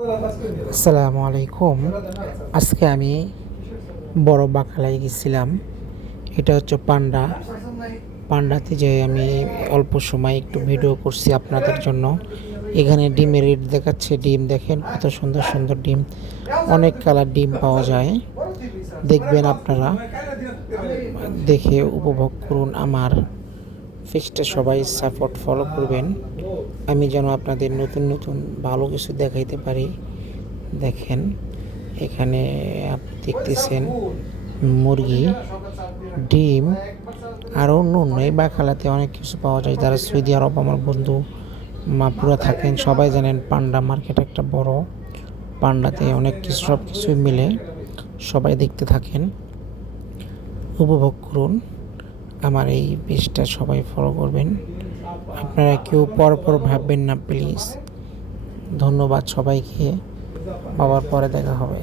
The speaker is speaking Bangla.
আসসালামু আলাইকুম। আজকে আমি বড় বাকালায় গেছিলাম। এটা হচ্ছে পান্ডাতে যে আমি অল্প সময় একটু ভিডিও করছি আপনাদের জন্য। এখানে ডিমের রেট দেখাচ্ছে। ডিম দেখেন কত সুন্দর সুন্দর ডিম, অনেক কালার ডিম পাওয়া যায়। দেখবেন আপনারা, দেখে উপভোগ করুন। আমার পেজটা সবাই সাপোর্ট ফলো করবেন, আমি যেন আপনাদের নতুন নতুন ভালো কিছু দেখাইতে পারি। দেখেন এখানে আপনি দেখতেছেন মুরগি, ডিম, আরও অন্য অন্য এই বাখালাতে অনেক কিছু পাওয়া যায়। যারা সৌদি আরব আমার বন্ধু মাপুরা থাকেন সবাই জানেন পান্ডা মার্কেট একটা বড়। পান্ডাতে অনেক কিছু, সব কিছুই মিলে। সবাই দেখতে থাকেন, উপভোগ করুন। আমার এই পেজটা সবাই ফলো করবেন। আপনারা কেউ পর ভাববেন না প্লিজ। ধন্যবাদ সবাইকে। আবার পরে দেখা হবে।